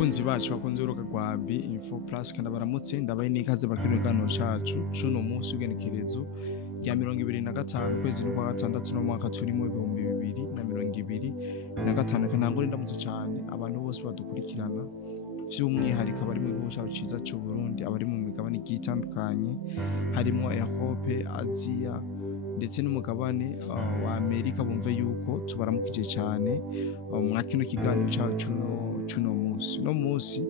Bakunzi bacu bakunze uruka rwa Info Plus kandi baramutse ndabaye n'ikaze bakirugano cacu cuno munsi w'igenekerezo rya 2025 kwezi kwa gatandatu no mwaka turimo 2025 kandi ntango ndamutse cyane abantu bose badukurikirana vy'umwihariko bari mu gihugu cyacu ciza cy'u Burundi abari mu migabane itandukanye harimo Europe, Asia ndetse n'umugabane wa Amerika bumve yuko tubaramukije cyane mwa kino kiganiro cyacu cuno munsi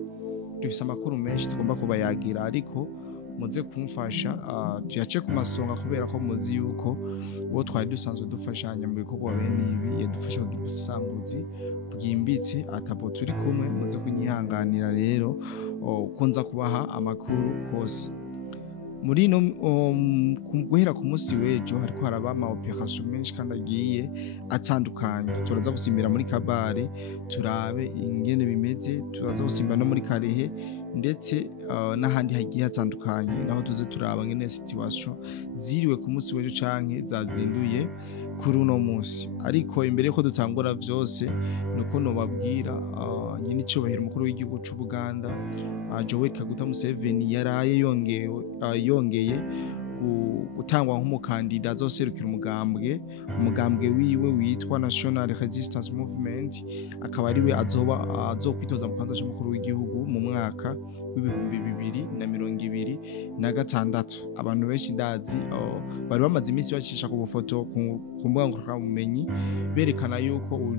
dufise amakuru menshi tugomba kubayagira ariko muze kumfasha tuyace ku masonga kubera ko muzi yuko uwo twari dusanzwe dufashanya mu bikorwa bene ibi yadufasha kugira ubusanguzi bwimbitse atabo turi kumwe muze kunyihanganira rero kunza kubaha amakuru kose muri no guhera ku munsi wejo hariko haraba ama operation menshi kandi agiye atandukanye turaza gusimbira muri kabare turabe ingene bimeze turaza gusimba no muri karehe ndetse n'ahandi hagiye hatandukanye naho tuze turaba ngene situation ziriwe ku munsi wejo canke zazinduye kuri uno munsi ariko imbere yuko dutangura vyose nuko nobabwira nyine icubahiro umukuru w'igihugu c'u Buganda Yoweri Kaguta Museveni yaraye yongeye gutangwa nk'umukandida azoserukira umugambwe wiwe witwa National Resistance Movement akaba ariwe azokwitoza mu kanza c'umukuru w'igihugu mu mwaka w'ibihumbi 2026 abantu benshi ndazi bari bamaze iminsi bacisha ku bufoto ku mbuga ngurukanabumenyi berekana yuko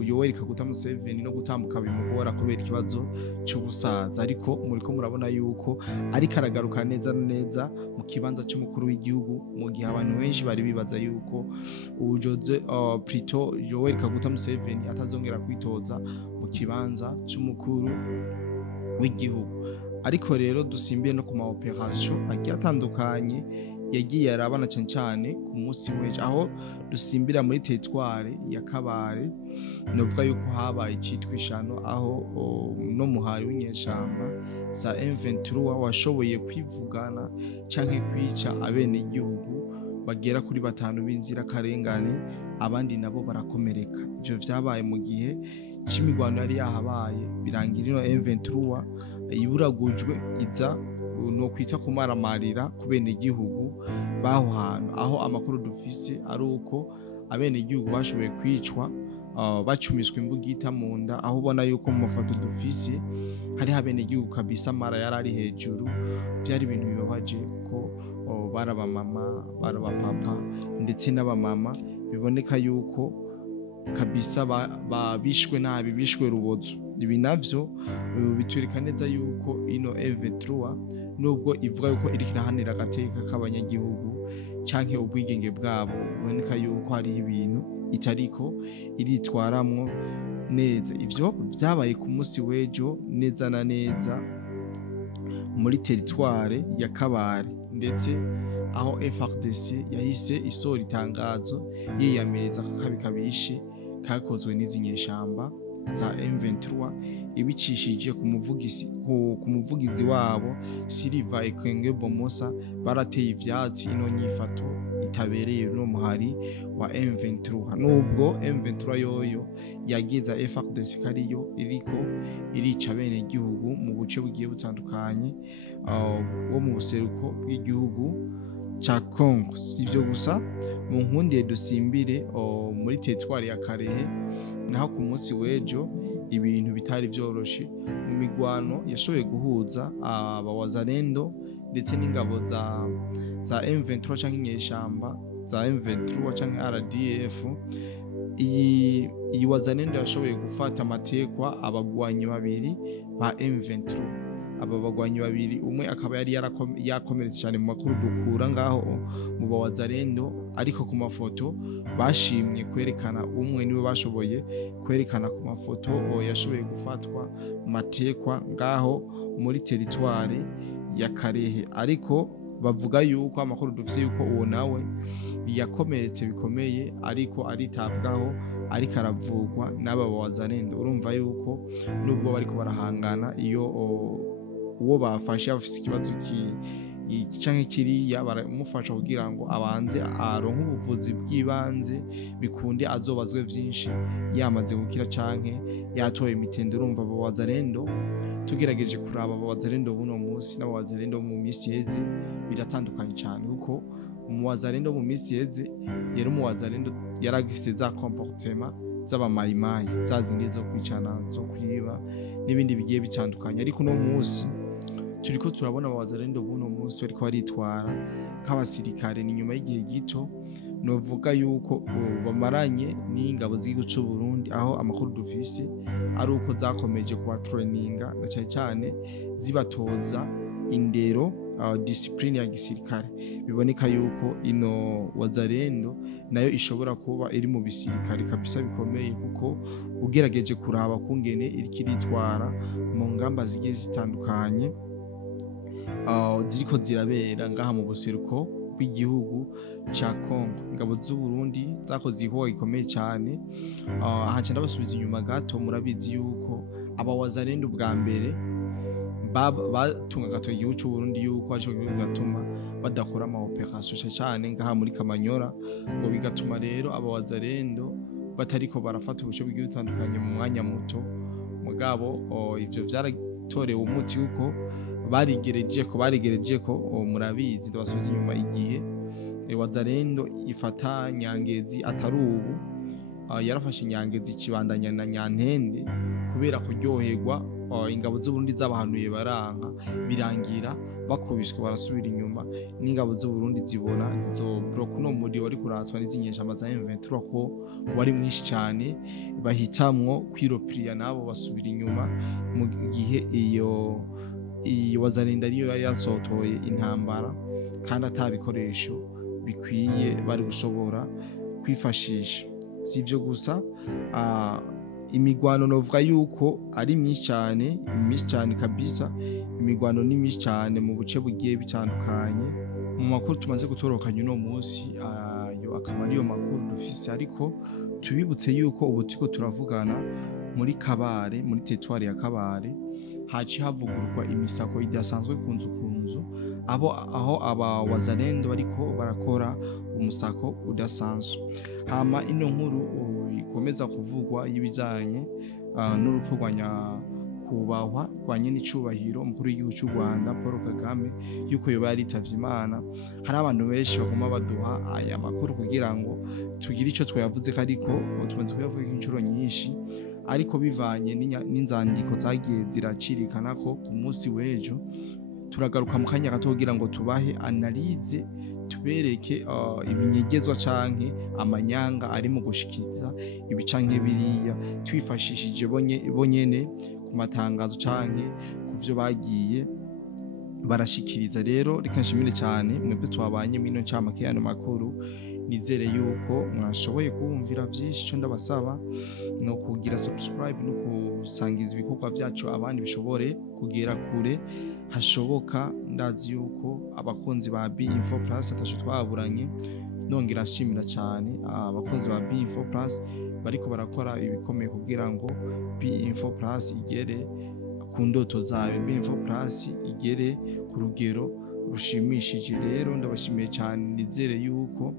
Yoweri Kaguta Museveni no gutambuka bimugora kubera ikibazo cy'ubusaza ariko muriko murabona yuko ariko aragaruka neza mu kibanza cy'umukuru w'igihugu mu gihe abantu benshi bari bibaza yuko Prito Yoweri Kaguta Museveni atazongera kwitoza mu kibanza cy'umukuru w'igihugu ariko rero dusimbiye no ku ma operation agiye atandukanye yagiye arabana cyane ku munsi weje aho dusimbira muri territoire ya Kabare novuga yuko habaye icitwishano aho no muhari w'inyeshamba za M23 washoboye kwivugana canke kwica abenegihugu bagera kuri batanu binzirakarengane abandi nabo barakomereka ivyo vyabaye mu gihe c'imigwano yari yahabaye birangira ino M23 iburagujwe iza no kwita kumaramarira ku benegihugu baho hantu aho amakuru dufise ari uko abenegihugu bashoboye kwicwa bacumiswe imbugita mu nda aho ubona yuko mu mafoto dufise hari abenegihugu kabisa mara yarari hejuru byari ibintu bibabaje kuko baraba mama baraba papa ndetse n'abamama biboneka yuko kabisa bishwe nabi bishwe rubozo ibi navyo bitwereka neza yuko ino M23 nubwo ivuga yuko iri kirahanira agateka k'abanyagihugu canke ubwigenge bwabo biboneka yuko hari ibintu itariko iritwaramwo neza ivyo vyabaye ku munsi wejo neza na neza muri territoire ya Kabare ndetse aho FRDC yahise isora itangazo yiyamiriza kakabikabishe kakozwe n'izinyeshamba za M23 ibicishije ku muvugizi wabo Siliva Ekenge Bomosa barateye ivyatsi ino nyifato itabereye no muhari wa M23 nubwo M23 yoyo yagiza FRDC kariyo iriko irica bene igihugu mu buce bugiye butandukanye wo mu buseruko bw'igihugu cha Congo ivyo gusa mu nkundiye dusimbire muri territoire ya Karehe naho ku munsi wejo ibintu bitari vyoroshe mu migwano yashoboye guhuza abawazarendo ndetse n'ingabo za M23 canke inyeshamba za M23 canke RDF iyi wazarendo yashoboye gufata amatekwa abagwanyi babiri ba M23 aba bagwanyi babiri umwe akaba yari yakomeretse cyane mu makuru dukura ngaho mu bawazarendo ariko ku mafoto bashimye kwerekana umwe niwe bashoboye kwerekana ku mafoto yashoboye gufatwa matekwa ngaho muri territoire ya Karehe ariko bavuga yuko amakuru dufise yuko uwo nawe yakomeretse bikomeye ariko aritabwaho ariko aravugwa n'aba bawazarendo urumva yuko nubwo bariko barahangana iyo uwo bafashe bafise ikibazo canke kiriya baramufasha kugira ngo abanze aronke ubuvuzi bw'ibanze bikunde azobazwe vyinshi yamaze gukira canke yatoye imitende. Urumva abo wazalendo tugerageje kuraba abo wazalendo buno munsi n'abo wazalendo mu misi yeze biratandukanye cyane, kuko umuwazalendo mu misi yeze yari umuwazalendo yaragifise za comportement z'abamayimayi, za zindi zo kwicana, zo kwiba n'ibindi bigiye bitandukanye. Ariko uno munsi turiko turabona abawazalendo buno munsi bariko baritwara nk'abasirikare. Ni nyuma y'igihe gito novuga yuko bamaranye n'ingabo z'igihugu c'u Burundi, aho amakuru dufise ari uko zakomeje kubatraininga na cyane cyane zibatoza indero, discipline ya gisirikare. Biboneka yuko ino wazalendo nayo ishobora kuba iri mu bisirikare kabisa bikomeye, kuko ugerageje kuraba kungene iriko iritwara mu ngamba zigiye zitandukanye ziriko zirabera ngaha mu buseruko bw'igihugu ca Congo. Ingabo z'u Burundi zakoze igikorwa gikomeye cyane. Aha nca ndabasubiza inyuma gato, murabizi yuko aba wazalendo bwa mbere batunga gato igihugu c'u Burundi yuko aje bigatuma badakora ama operation cyane ngaha muri Kamanyora, ngo bigatuma rero aba wazalendo batariko barafata ubuce bw'igihugu bitandukanye mu mwanya muto. Mugabo ivyo vyaratorewe umuti uko barigereje ko murabizi. Ndabasubiza inyuma igihe wazalendo ifata Nyangezi atari ubu, yarafashe Nyangezi ikibandanya na Nyantende kubera kuryoherwa. Ingabo z'u Burundi zabahanuye baranka, birangira bakubiswe barasubira inyuma. N'ingabo z'u Burundi zibona zo block no muri wari kuratswa n'izinyeshamba za M23 ko wari mwinshi cyane, bahitamwo kwiropiriya nabo basubira inyuma. Mu gihe iyo wazalendo ariyo yari yasotoye intambara kandi atabikoresho bikwiye bari gushobora kwifashisha. Si ivyo gusa, imigwano novuga yuko ari myinshi cyane kabisa. Imigwano ni myinshi cyane mu buce bugiye bitandukanye. Mu makuru tumaze gutorokanya uno munsi ayo akaba ariyo makuru dufise, ariko tubibutse yuko ubu turiko turavugana muri Kabare, muri territoire ya Kabare haci havugurwa imisako idasanzwe kunzu aho aba wazalendo bariko barakora umusako udasanzwe. Hama ino nkuru ikomeza kuvugwa y'ibijanye n'urupfu rwa nyakubahwa rwa nyenicubahiro umukuru w'igihugu cy'u Rwanda Paul Kagame, yuko yoba yaritavye Imana. Hari abantu benshi baguma baduha aya makuru kugira ngo tugire ico twayavuze, ariko tumaze kuyavuga inshuro nyinshi. Ariko bivanye n'inzandiko zagiye ziracirikana ko ku munsi w'ejo turagaruka mu kanya gato kugira ngo tubahe analize, tubereke ibinyegezwa canke amanyanga ari mu gushikiriza ibi canke biriya, twifashishije bonyene ku matangazo canke ku vyo bagiye barashikiriza. Rero reka nshimire cyane mwebwe twabanye mwino ncamake y'ano makuru. Nizere yuko mwashoboye kumvira vyinshi. Ico ndabasaba no kugira subscribe no kusangiza ibikorwa vyacu abandi bishobore kugera kure hashoboka. Ndazi yuko abakunzi ba B-Info Plus ataco twaburanye, nongera nshimira cyane abakunzi ba B-Info Plus bariko barakora ibikomeye kugira ngo B-Info Plus igere ku ndoto zayo, B-Info Plus igere ku rugero rushimishije. Rero ndabashimiye cyane, nizere yuko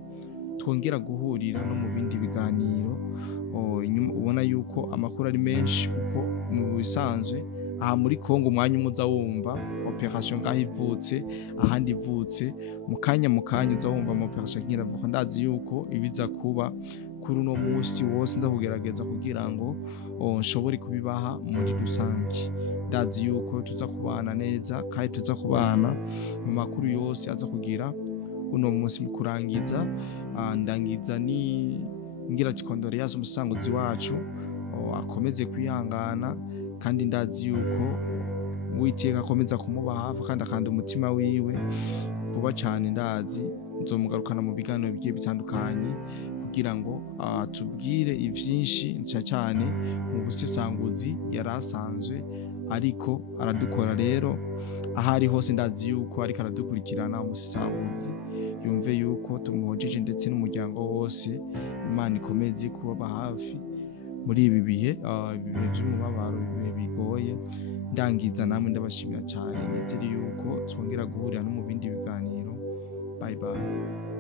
twongera guhurira no mu bindi biganiro. Ubona yuko amakuru ari menshi, kuko mu bisanzwe aha muri Kongo umwanya umuza wumva operation ngaho ivutse, ahandi ivutse mu kanya uza wumva ama operation nkiravuka. Ndazi yuko ibiza kuba kuri uno munsi wose nza kugerageza kugira ngo nshobore kubibaha muri rusange. Ndazi yuko tuza kubana neza kandi tuza kubana mu makuru yose aza kugira uno munsi. Mu kurangiza ndangiza ni ngira condoléances umusanguzi wacu, akomeze kwihangana kandi ndazi yuko Uwiteka akomeza kumuba hafi kandi akanda umutima wiwe. Vuba cyane ndazi nzomugarukana mu biganiro bigiye bitandukanye kugira ngo atubwire ivyinshi cyane mu busesanguzi yarasanzwe ariko aradukora. Rero ahari hose ndazi yuko ariko aradukurikirana umusesanguzi, yumve yuko tumuhojeje ndetse n'umuryango wose. Imana ikomeze kuba hafi muri ibi bihe by'umubabaro, ibihe bigoye. Ndangiza namwe ndabashimira cyane, ndetse yuko twongera guhurira no mu bindi biganiro. bye bye.